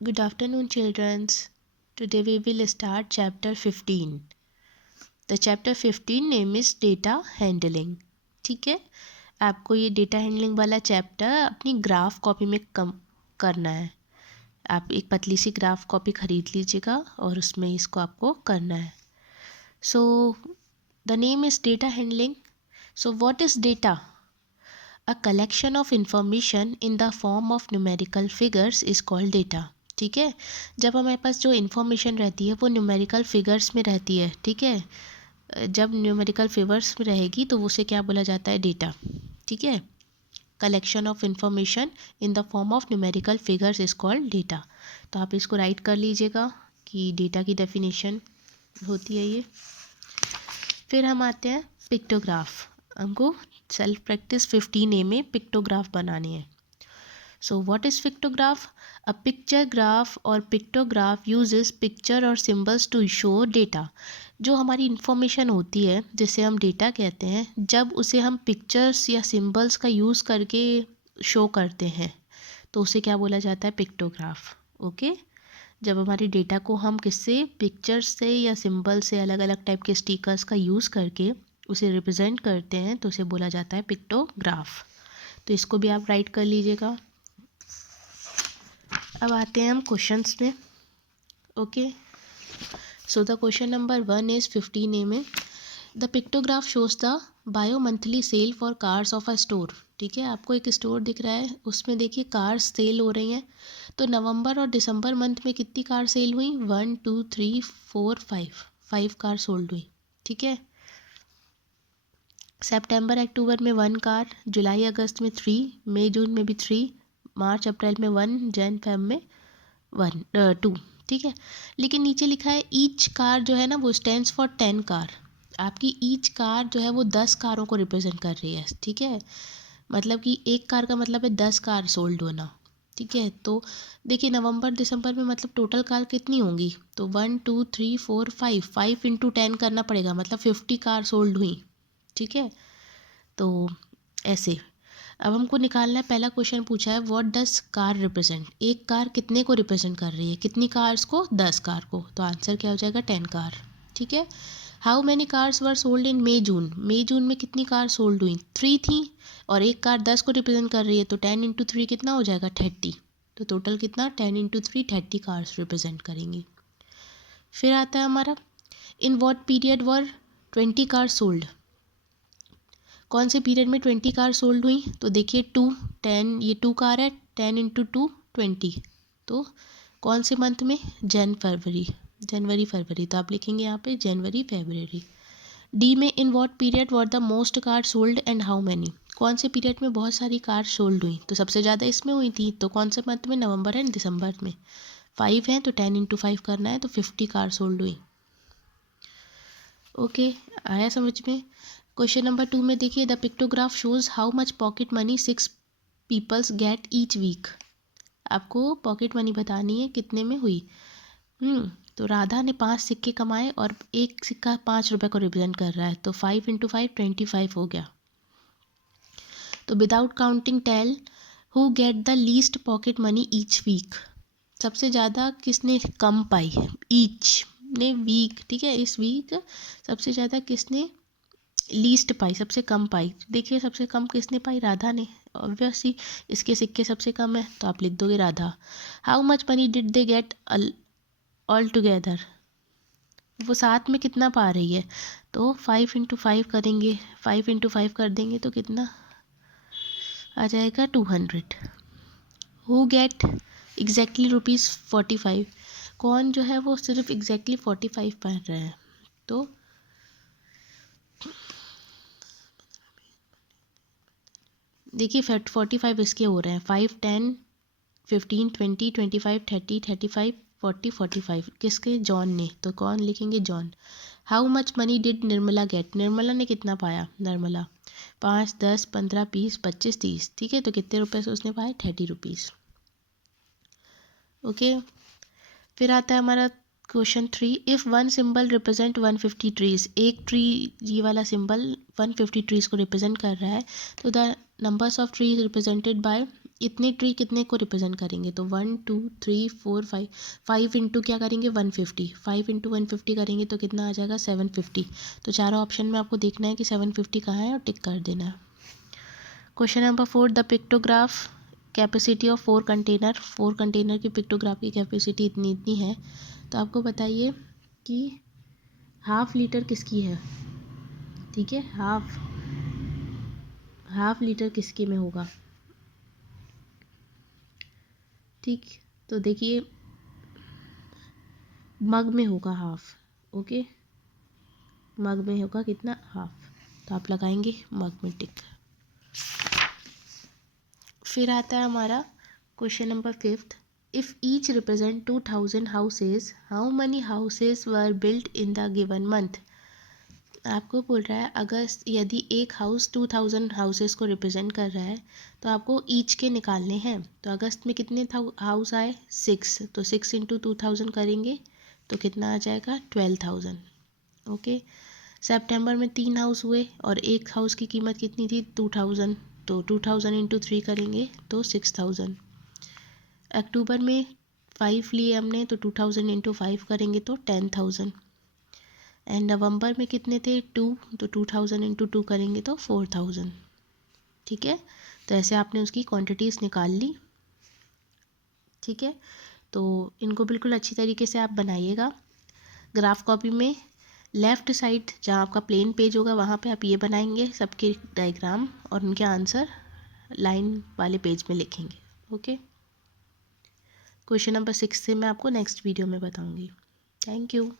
Good afternoon, children. Today we will start chapter 15. The chapter 15 name is data handling. ठीक है, आपको ये data handling वाला chapter अपनी ग्राफ कॉपी में कम करना है. आप एक पतली सी ग्राफ कॉपी खरीद लीजिएगा और उसमें इसको आपको करना है. So the name is data handling. So what is data? A collection of information in the form of numerical figures is called data. ठीक है, जब हमारे पास जो इन्फॉर्मेशन रहती है वो न्यूमेरिकल फिगर्स में रहती है. ठीक है, जब न्यूमेरिकल फिगर्स में रहेगी तो उसे क्या बोला जाता है? डेटा. ठीक है, collection of information in the form of numerical figures is called data. तो आप इसको राइट कर लीजिएगा कि डेटा की डेफिनेशन होती है ये. फिर हम आते हैं पिक्टोग्राफ. हमको सेल्फ प्रैक्टिस 15A में पिक्टोग्राफ बनानी है. So what is pictograph? A picture graph और पिक्टोग्राफ यूजेस पिक्चर और सिंबल्स टू शो डेटा. जो हमारी इंफॉर्मेशन होती है जिसे हम डेटा कहते हैं, जब उसे हम पिक्चर्स या सिंबल्स का यूज़ करके शो करते हैं तो उसे क्या बोला जाता है? पिक्टोग्राफ. ओके, जब हमारी डेटा को हम किससे, पिक्चर्स से या सिंबल से, अलग अलग टाइप के स्टिकर्स का यूज़ करके उसे रिप्रेजेंट करते हैं तो उसे बोला जाता है पिक्टोग्राफ. तो इसको भी आप राइट कर लीजिएगा. अब आते हैं हम क्वेश्चंस में. Okay, so the question number 1 is 15A में. The pictograph shows the bio monthly cell for cars of a store. ठीक है, आपको एक स्टोर दिख रहा है, उसमें देखिए कार्स सेल हो रही हैं. तो नवंबर और दिसंबर मंथ में कितनी कार सेल हुई? 1 2 3 4 5 कार सोल्ड हुई. ठीक है, सितंबर अक्टूबर में 1 कार, जुलाई अगस्त में 3, मई जून में भी 3, मार्च अप्रैल में 1, जन फेब में 2. ठीक है, लेकिन नीचे लिखा है ईच कार जो है ना वो स्टैंड्स फॉर 10 कार. आपकी ईच कार जो है वो 10 कारों को रिप्रेजेंट कर रही है. ठीक है, मतलब कि एक कार का मतलब है 10 कार सोल्ड होना. ठीक है, तो देखिए नवंबर दिसंबर में मतलब टोटल कार कितनी होंगी? तो 1 2 3 4 5 इंटू 10 करना पड़ेगा, मतलब 50 कार सोल्ड हुई. ठीक है, तो ऐसे. अब हमको निकालना है, पहला क्वेश्चन पूछा है व्हाट डज कार रिप्रेजेंट. एक कार कितने को रिप्रेजेंट कर रही है? कितनी कार्स को? 10 कार को. तो आंसर क्या हो जाएगा? 10 कार. ठीक है, how many cars were sold in May June. मई जून में कितनी कार सोल्ड हुई? 3 थी, और एक कार 10 को रिप्रेजेंट कर रही है तो 10 इंटू 3 कितना हो जाएगा? 30. तो टोटल कितना? 10 इंटू 3 30 कार्स रिप्रेजेंट करेंगी. फिर आता है हमारा in what period were 20 car sold. कौन से पीरियड में 20 कार सोल्ड हुई? तो देखिए 2 10, ये 2 कार है, 10 इंटू 2 20. तो कौन से मंथ में? जनवरी फरवरी. तो आप लिखेंगे यहाँ पे जनवरी फरवरी. डी में in what period were the most car sold and how many. कौन से पीरियड में बहुत सारी कार सोल्ड हुई? तो सबसे ज़्यादा इसमें हुई थी. तो कौन से मंथ में? नवंबर एंड दिसंबर में. 5 हैं तो 10 इंटू 5 करना है, तो 50 कार सोल्ड हुई. ओके, आया समझ में? क्वेश्चन नंबर 2 में देखिए the pictograph shows how much pocket money 6 peoples get each week. आपको पॉकेट मनी बतानी है कितने में हुई. तो राधा ने 5 सिक्के कमाए और एक सिक्का 5 रुपये को रिप्रेजेंट कर रहा है, तो 5 इंटू 5 25 हो गया. तो without counting tell who get the least pocket money each week. सबसे ज़्यादा किसने कम पाई? ईच ने वीक. ठीक है, इस वीक सबसे ज़्यादा किसने लीस्ट पाई, सबसे कम पाई? देखिए सबसे कम किसने पाई? राधा ने. ऑब्वियसली इसके सिक्के सबसे कम है तो आप लिख दोगे Radha. How much money did they get all together. वो साथ में कितना पा रही है? तो 5 इंटू 5 करेंगे, 5 इंटू 5 कर देंगे तो कितना आ जाएगा? 200. Who get exactly ₹45. कौन जो है वो सिर्फ एग्जैक्टली 45 पा रहा है? तो देखिए 45 इसके हो रहे हैं. 5 10 15 20 25 30 35 40 45 किसके? जॉन ने. तो कौन लिखेंगे? John. How much money did Nirmala get. Nirmala ने कितना पाया? निर्मला 5 10 15 20 25 30. ठीक है, तो कितने रुपए से उसने पाए? 30 रुपीज़. ओके, फिर आता है हमारा question 3. If one symbol represent 150 trees. एक ट्री, ये वाला सिंबल 150 ट्रीज को रिप्रेजेंट कर रहा है, तो the numbers of trees represented by इतने ट्री कितने को रिप्रेजेंट करेंगे, तो 1 2 3 4 5, 5 इंटू क्या करेंगे 150, 5 इंटू 150 करेंगे तो कितना आ जाएगा 750। तो चारों ऑप्शन में आपको देखना है कि 750 कहाँ है और टिक कर देना है। Question number 4, the pictograph capacity of 4 container, 4 container की पिक्टोग्राफ की कैपेसिटी इतनी इतनी है। तो आपको बताइए कि हाफ लीटर किसकी है, ठीक है, हाफ लीटर किसके में होगा, ठीक। तो देखिए मग में होगा हाफ, ओके, मग में होगा कितना हाफ, तो आप लगाएंगे मग में टिक। फिर आता है हमारा question number 5, if each represent 2000 houses, how many houses were built in the given month. आपको बोल रहा है अगर यदि एक हाउस 2000 हाउसेस को रिप्रेजेंट कर रहा है तो आपको ईच के निकालने हैं। तो अगस्त में कितने हाउस आए 6, तो 6 इंटू 2000 करेंगे तो कितना आ जाएगा 12000, ओके। सितंबर में 3 हाउस हुए और एक हाउस की कीमत कितनी थी 2000, तो 2000 इंटू 3 करेंगे तो 6000। अक्टूबर में 5 लिए हमने तो 2000 इंटू 5 करेंगे तो 10000। एंड नवंबर में कितने थे 2, तो 2000 इंटू 2 करेंगे तो 4000, ठीक है। तो ऐसे आपने उसकी क्वांटिटीज़ निकाल ली, ठीक है। तो इनको बिल्कुल अच्छी तरीके से आप बनाइएगा। ग्राफ कॉपी में लेफ़्ट साइड जहाँ आपका प्लेन पेज होगा वहाँ पे आप ये बनाएंगे सबके डायग्राम और उनके आंसर लाइन वाले पेज में लिखेंगे, ओके। क्वेश्चन नंबर 6 से मैं आपको नेक्स्ट वीडियो में बताऊँगी। Thank you.